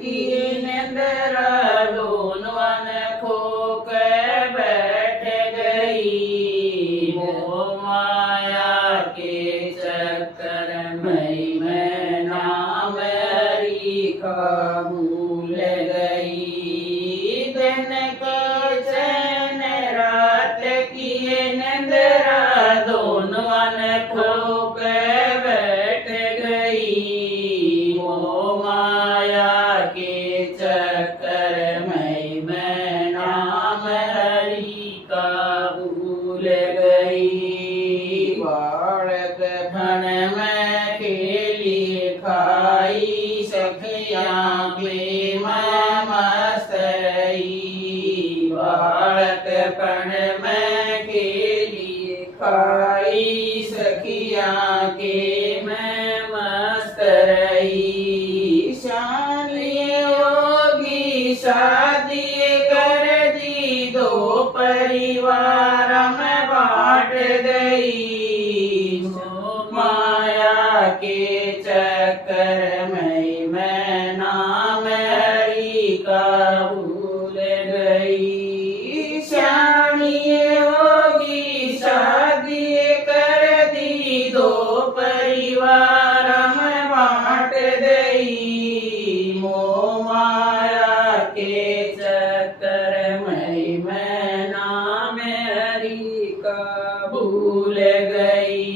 की निंद्रा दोन वन खो के बैठ गई। मोह माया के चक्कर में मैं नाम हरि का भूल गई। दिन के चैन रात की निंद्रा दोन वन खो के बैठ गई। मोह माया के चक्कर में मैं नाम हरि का भूल गई। बालक फन में खेली खाई सखियाँ प्रेम मस्त रही। बालक फन में खेली खाई सखियाँ के मैं मस्त रही। शालिए होगी शादी कर दी दो परिवार में बांट गई। मोह माया के चक्कर में मैं नाम हरि का भूल गई। शानिए होगी शादी कर दी दो परिवार में बांट गई। मोह माया के चक्कर में मैं नाम हरि का भूल गई।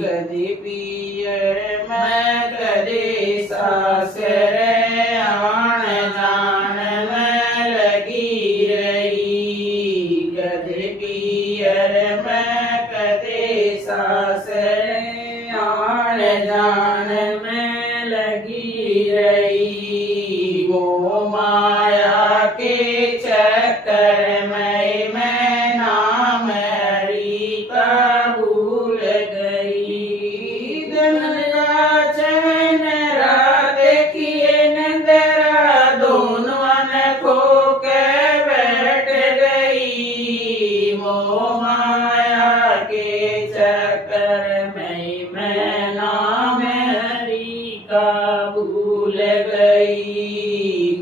कदी पियर मैं कदे सासर आन जान में लगी रही। कदे पियर मैं कदे सासर आन जान में लगी रही। मोह माया के चक्कर में मैं नाम हरि का भूल गई। दिन का चैन रात की निंद्रा दोन वन खो के बैठ गई। मोह माया के चक्कर में मैं नाम हरि का भूल गई।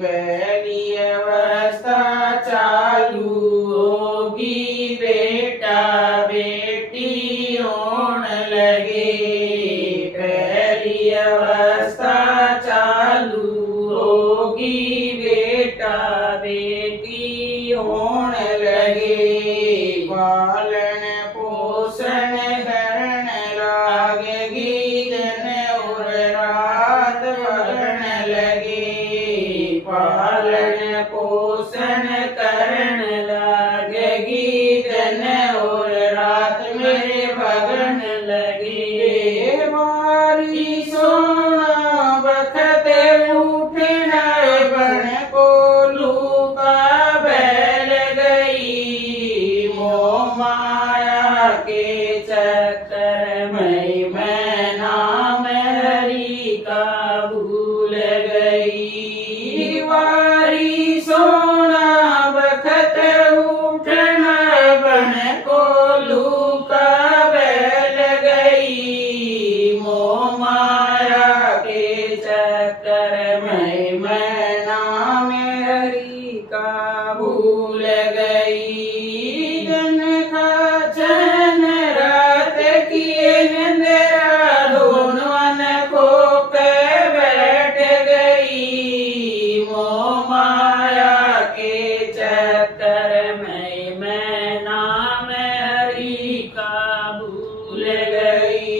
पहली अवस्था चालू होगी बेटा बेटी होन लगे। पहली अवस्था चालू होगी बेटा बेटी होन लगे। पालन पोषण करन लागेगी दिन और रात भगन लगे। पालन पोषण करन लागेगी दिन और रात मेरे भगन लगे। मारी सोना बखत उठना बन को लूका बैल गई। मोह माया के चक्कर में मैं नाम हरि का भूल गई। वारी सोना बखत उठना बन को लूका बैल गई। मोह माया के चक्कर में मैं नाम हरि का भूल गई। दिन का चैन रात की निंद्रा दोन वन खो के बैठ गई। मोह माया के चक्कर में मैं नाम हरि का भूल गई।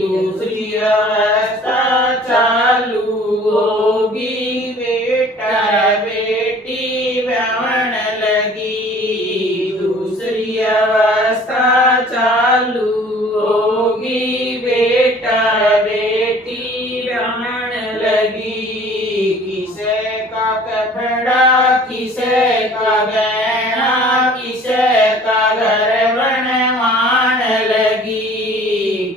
दूसरी अवस्था चालू होगी बेटा बेटी ब्याहन लगी। दूसरी अवस्था चालू होगी बेटा बेटी ब्याहन लगी। किसे का कपड़ा किसे का गहना किसे का घर बनवान लगी।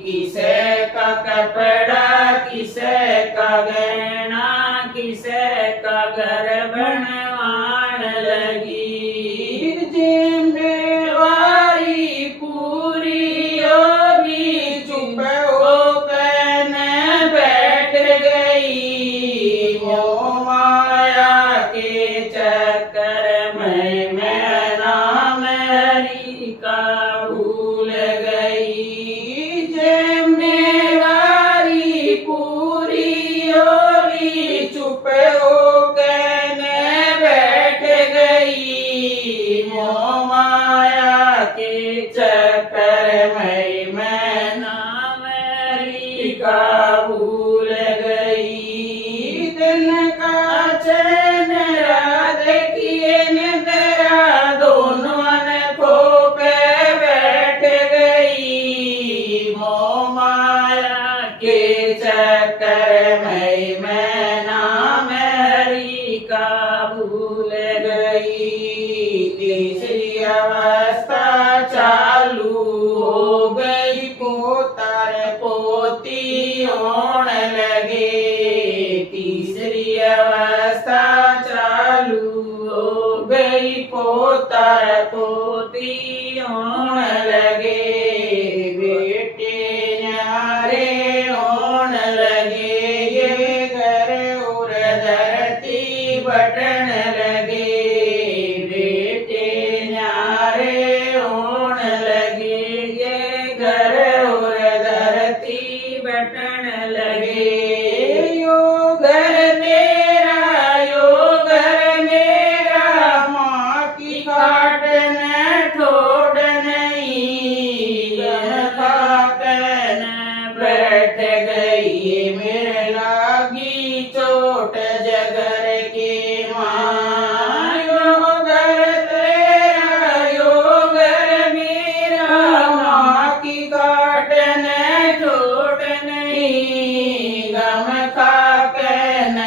किसे का कपड़ा किसे का गहना किसे का घर बनवान लगी। जिम्मेवारी पूरी होगी चुप हो कर बैठ गई। मोह तीसरी अवस्था चालू हो गई, पोता पोती होने लगे, बेटे न्यारे होने लगे, ये घर और धरती बटन लगे, बेटे न्यारे होने लगे, ये घर और धरती बटन लगे। यो घर मेरा, यो घर मेरा, माँ की काट न ठोड़ नहीं, गन खाकर बैठ गई, मेरे लागी चोट जगर के माँ। यो घर तेरा, यो घर मेरा, माँ की काट न ठोड़ नहीं, गम खाकर न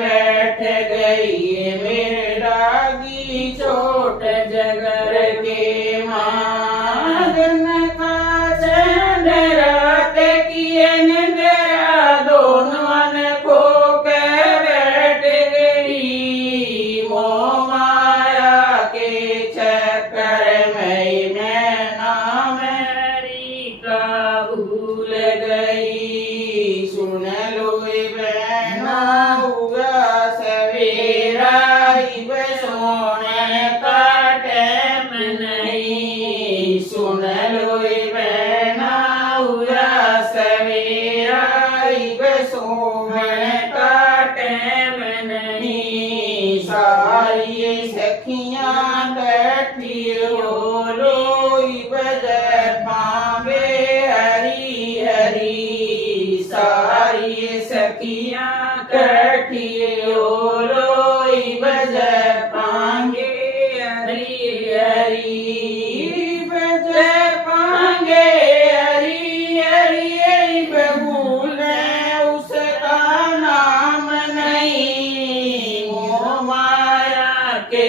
बैठ गई, मेरे लागी चोट जगर के माँ। दिन का चंद रात किए निंद्रा, दोनों खो के बैठ गई, मोह माया के चक्कर में मैं नाम हरि का भूल गई। सुन लो बहना, हुआ सवेरा, इब सोने का टाइम नहीं, सुन लो बहना, हुआ सवेरा, इब सोने का टाइम नहीं, सारी सखियां बैठी हो लो, इब पावे हरी हरी, सारी सखियां कठी हो लो, इब पांगे हरी हरी, बज पांगे हरी हरी, भूले उसका नाम नहीं, मोह माया के